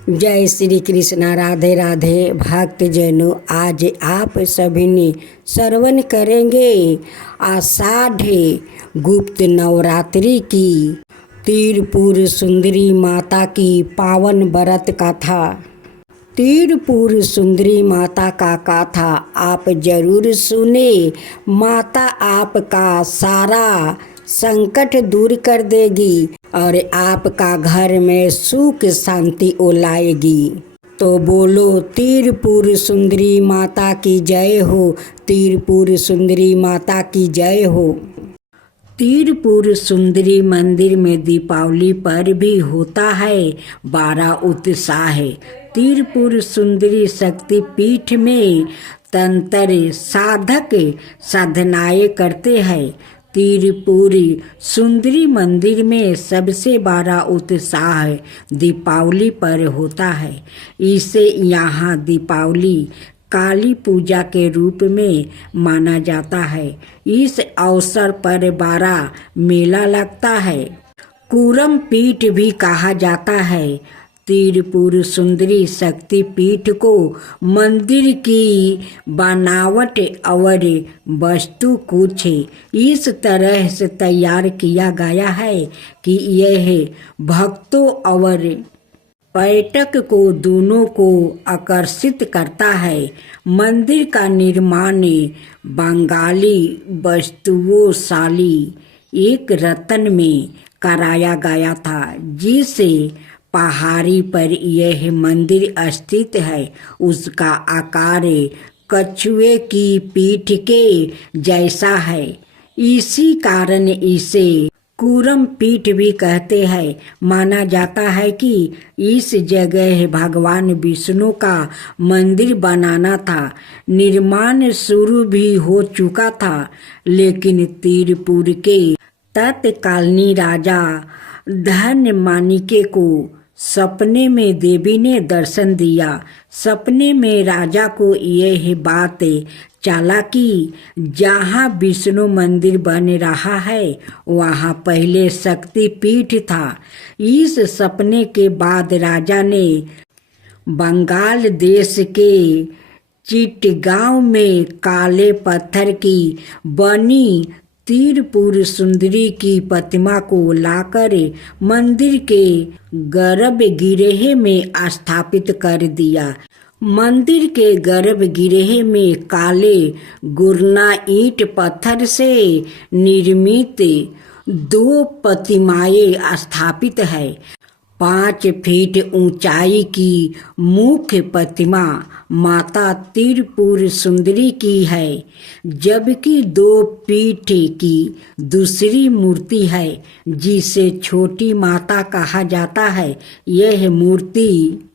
जय श्री कृष्णा। राधे राधे भक्तजनों, आज आप सभी ने श्रवण करेंगे आषाढ़ गुप्त नवरात्रि की तीरपुर सुंदरी माता की पावन व्रत कथा। तीरपुर सुंदरी माता का कथा आप जरूर सुने। माता आपका सारा संकट दूर कर देगी और आपका घर में सुख शांति लाएगी। तो बोलो तीरपुर सुंदरी माता की जय हो, तीरपुर सुंदरी माता की जय हो। तीरपुर सुंदरी मंदिर में दीपावली पर भी होता है 12 उत्साह। तीरपुर सुंदरी शक्ति पीठ में तंत्र साधक साधनाएं करते हैं। तीरपुरी सुंदरी मंदिर में सबसे बड़ा उत्साह दीपावली पर होता है। इसे यहाँ दीपावली काली पूजा के रूप में माना जाता है। इस अवसर पर बड़ा मेला लगता है। कूरम पीठ भी कहा जाता है। तीरपुर सुंदरी शक्ति पीठ को मंदिर की बनावट और वस्तु कुछ इस तरह से तैयार किया गया है कि यह भक्तों और पर्यटक को दोनों को आकर्षित करता है। मंदिर का निर्माण बंगाली वस्तुओं शाली एक रत्न में कराया गया था, जिसे पहाड़ी पर यह मंदिर स्थित है। उसका आकार कछुए की पीठ के जैसा है। इसी कारण इसे कूरम पीठ भी कहते हैं। माना जाता है कि इस जगह भगवान विष्णु का मंदिर बनाना था। निर्माण शुरू भी हो चुका था, लेकिन तीरपुर के तत्कालीन राजा धनमाणिके को सपने में देवी ने दर्शन दिया। सपने में राजा को यह बात चला कि जहाँ विष्णु मंदिर बन रहा है वहाँ पहले शक्ति पीठ था। इस सपने के बाद राजा ने बंगाल देश के चिटगांव में काले पत्थर की बनी तीरपुर सुंदरी की प्रतिमा को लाकर मंदिर के गर्भगृह में स्थापित कर दिया। मंदिर के गर्भगृह में काले गुरना ईंट पत्थर से निर्मित 2 प्रतिमाएं स्थापित है। 5 फीट ऊंचाई की मुख्य प्रतिमा माता तीरपुर सुंदरी की है, जबकि 2 फीट की दूसरी मूर्ति है, जिसे छोटी माता कहा जाता है। यह मूर्ति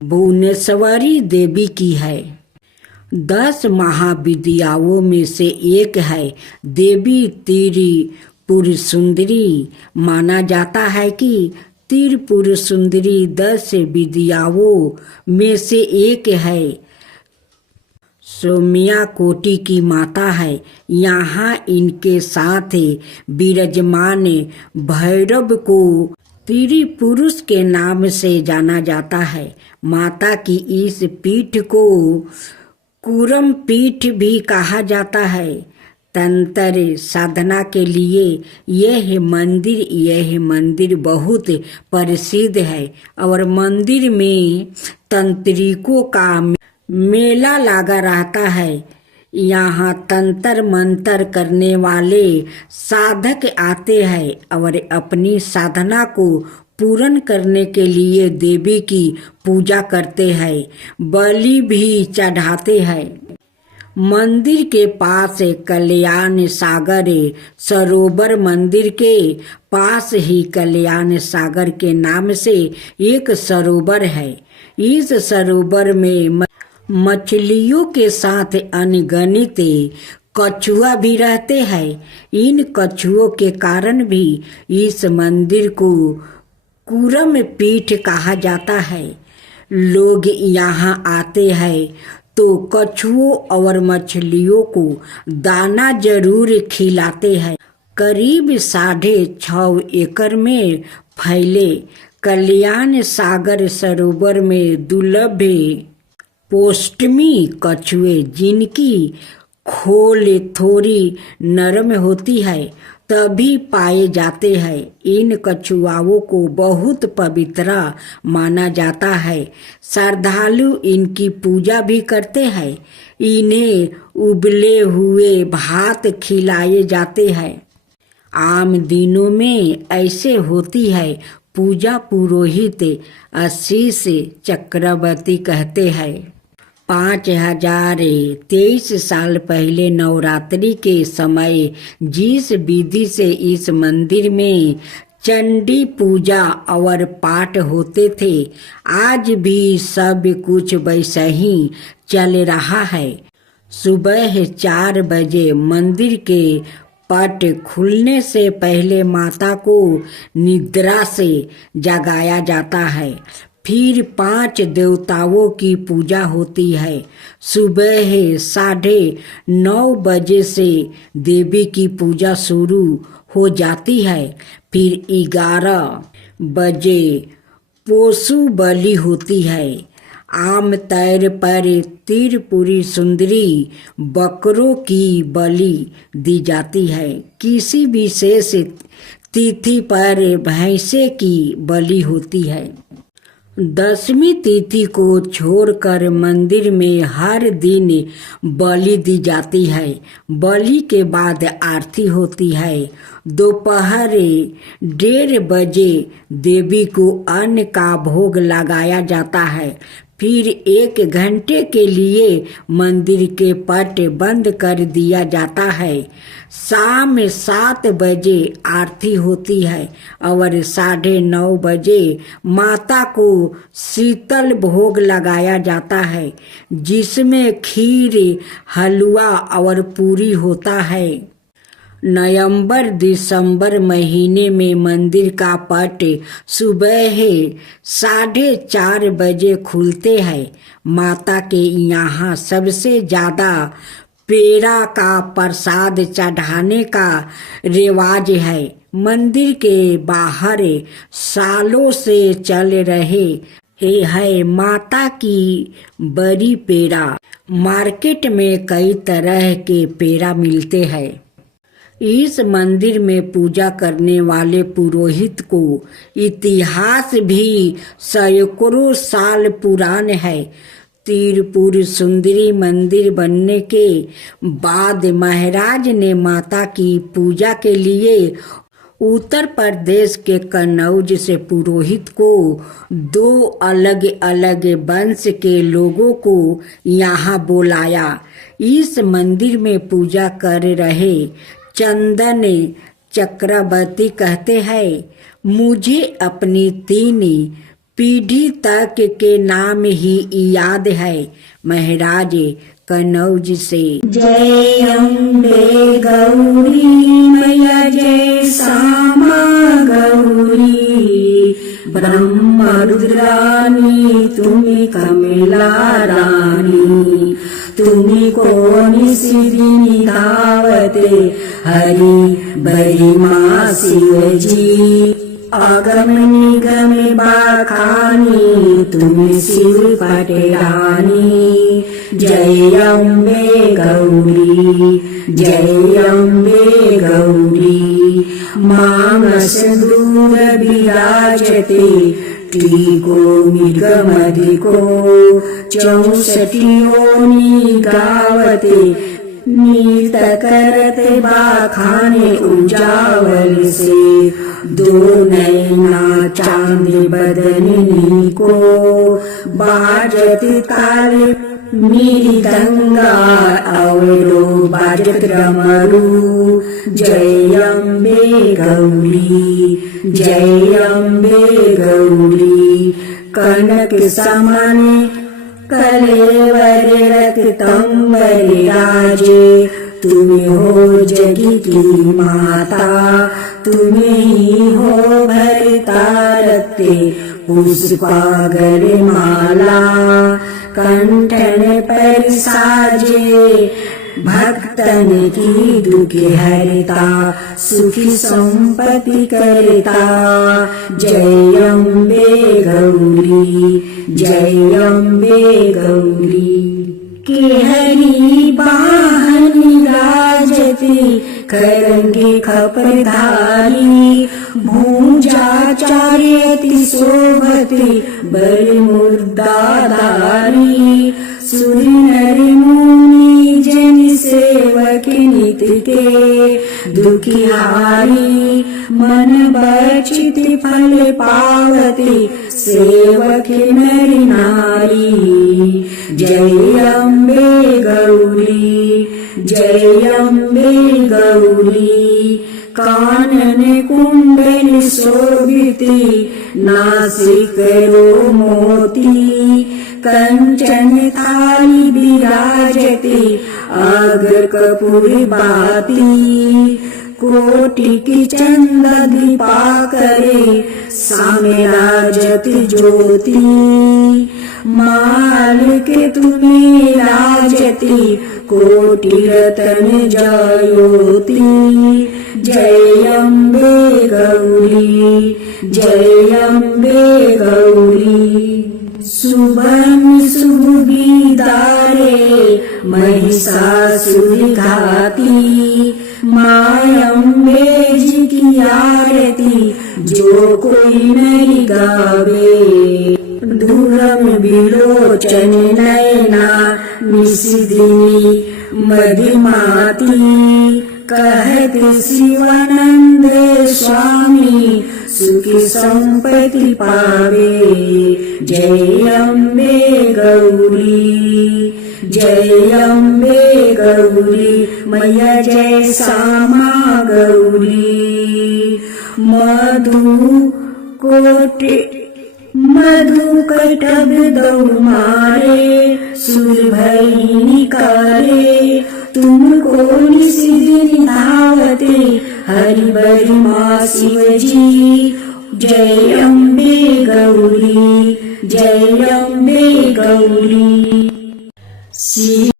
भुवनेश्वरी देवी की है। 10 महाविद्याओं में से एक है देवी तीरपुर सुंदरी। माना जाता है कि तीरपुर सुंदरी 10 विद्याओं में से एक है। सौम्या कोटि की माता है। यहाँ इनके साथ विराजमान भैरव को त्रिपुरुष के नाम से जाना जाता है। माता की इस पीठ को कूरम पीठ भी कहा जाता है। तंत्र साधना के लिए यह मंदिर बहुत प्रसिद्ध है और मंदिर में तंत्रिकों का मेला लगा रहता है। यहाँ तंत्र मंत्र करने वाले साधक आते हैं और अपनी साधना को पूर्ण करने के लिए देवी की पूजा करते हैं, बलि भी चढ़ाते हैं। मंदिर के पास कल्याण सागर सरोवर, मंदिर के पास ही कल्याण सागर के नाम से एक सरोवर है। इस सरोवर में मछलियों के साथ अनगिनत कछुआ भी रहते हैं। इन कछुओं के कारण भी इस मंदिर को कूरम पीठ कहा जाता है। लोग यहाँ आते हैं तो कछुओं और मछलियों को दाना जरूर खिलाते हैं। करीब 6.5 एकड़ में फैले कल्याण सागर सरोवर में दुर्लभ पोस्टमी कछुए, जिनकी खोल थोड़ी नरम होती है, तभी पाए जाते हैं। इन कछुआओं को बहुत पवित्र माना जाता है। श्रद्धालु इनकी पूजा भी करते हैं। इन्हें उबले हुए भात खिलाए जाते हैं। आम दिनों में ऐसे होती है पूजा। पुरोहित आशीष चक्रवर्ती कहते हैं, 5023 साल पहले नवरात्रि के समय जिस विधि से इस मंदिर में चंडी पूजा और पाठ होते थे, आज भी सब कुछ वैसा ही चल रहा है। सुबह 4 बजे मंदिर के पट खुलने से पहले माता को निद्रा से जगाया जाता है। फिर 5 देवताओं की पूजा होती है। सुबह 9:30 बजे से देवी की पूजा शुरू हो जाती है। फिर 11 बजे पशु बलि होती है। आम तौर पर त्रिपुरी सुंदरी बकरों की बलि दी जाती है। किसी विशेष तिथि पर भैंसे की बलि होती है। 10वीं तिथि को छोड़कर मंदिर में हर दिन बलि दी जाती है। बलि के बाद आरती होती है। दोपहर 1:30 बजे देवी को अन्न का भोग लगाया जाता है। फिर 1 घंटे के लिए मंदिर के पट बंद कर दिया जाता है। शाम 7 बजे आरती होती है और 9:30 बजे माता को शीतल भोग लगाया जाता है, जिसमें खीर, हलवा और पूरी होता है। नवंबर दिसंबर महीने में मंदिर का पट सुबह 4:30 बजे खुलते हैं। माता के यहाँ सबसे ज़्यादा पेड़ा का प्रसाद चढ़ाने का रिवाज है। मंदिर के बाहर सालों से चल रहे है माता की बड़ी पेड़ा। मार्केट में कई तरह के पेड़ा मिलते हैं। इस मंदिर में पूजा करने वाले पुरोहित को इतिहास भी सैकड़ों साल पुराना है। त्रिपुर सुंदरी मंदिर बनने के बाद महाराज ने माता की पूजा के लिए उत्तर प्रदेश के कन्नौज से पुरोहित को 2 अलग अलग वंश के लोगों को यहाँ बुलाया। इस मंदिर में पूजा कर रहे चंदन चक्रवर्ती कहते हैं, मुझे अपनी 3 पीढ़ी तक के नाम ही याद है। महाराज कन्नौज से। जय अम्बे गौरी मैया, जय श्यामा गौरी, ब्रह्म रुद्रानी तुम्हें कमला रानी, तुम्हें कौन सिद्धि दावते हरि बड़ी माँ शिव जी, आगम निगम बाखानी तुम्हें शिव पटरानी। जय अम्बे गौरी, जय अम्बे गौरी, मानस दूर विराजते टीको मृगमधिको, 64 योनि गावते नीत करते बाखाने उजावल से, 2 नैना चांद बदनी को, बाजत ताल मृदंगा अवरो बाजत डमरू। जय अम्बे गौरी, जय अम्बे गौरी, कनक समान कलेवर रक्तंबर राजे, तुम्हें हो जगी की माता, तुम्हें ही हो भरता रखते पुष्पागर माला, कंठन पर साजे भक्तन की दुख हरता सुखी संपत्ति करता। जय अम्बे गौरी जय अम्बे गौरी। के हरि वाहन राजते करंगे खपरधारी। भुजाचार्यति शोभते बल मुद्राधारी। सुर नर मुनि जन सेवक नित के दुखिहारी। मन बचित फल पावते सेवक नर नारी। जय अम्बे गौरी जय अम्बे गौरी। कानन कुंडल शोभिते नासिक रो मोती। कंचन थाली विराजते अग्र कपूर बाती। कोटि की चंदा दीपाकरे सामे राजत ज्योति। माल के तुम्हें राजती कोटि रतन जयोति। जय अम्बे गौरी जय अम्बे गौरी। शुभम शुभ गीतारे महिषासुर घाती। माँ अम्बे जी की आरती जो कोई नहीं गावे। दूरम विलोचन नयना निशिदिनी मधुमाती। कहते शिवानंद स्वामी सुखी संपत्ति पावे। जय अम्बे गौरी जय अम्बे गौरी। मैया जय श्यामा गौरी। मधु कटब दौड़ मारे सुर भई निकारे। तुमको निशिदिन धावते हरि बरि माँ शिव जी। जय अम्बे गौरी जय अम्बे गौरी। शिव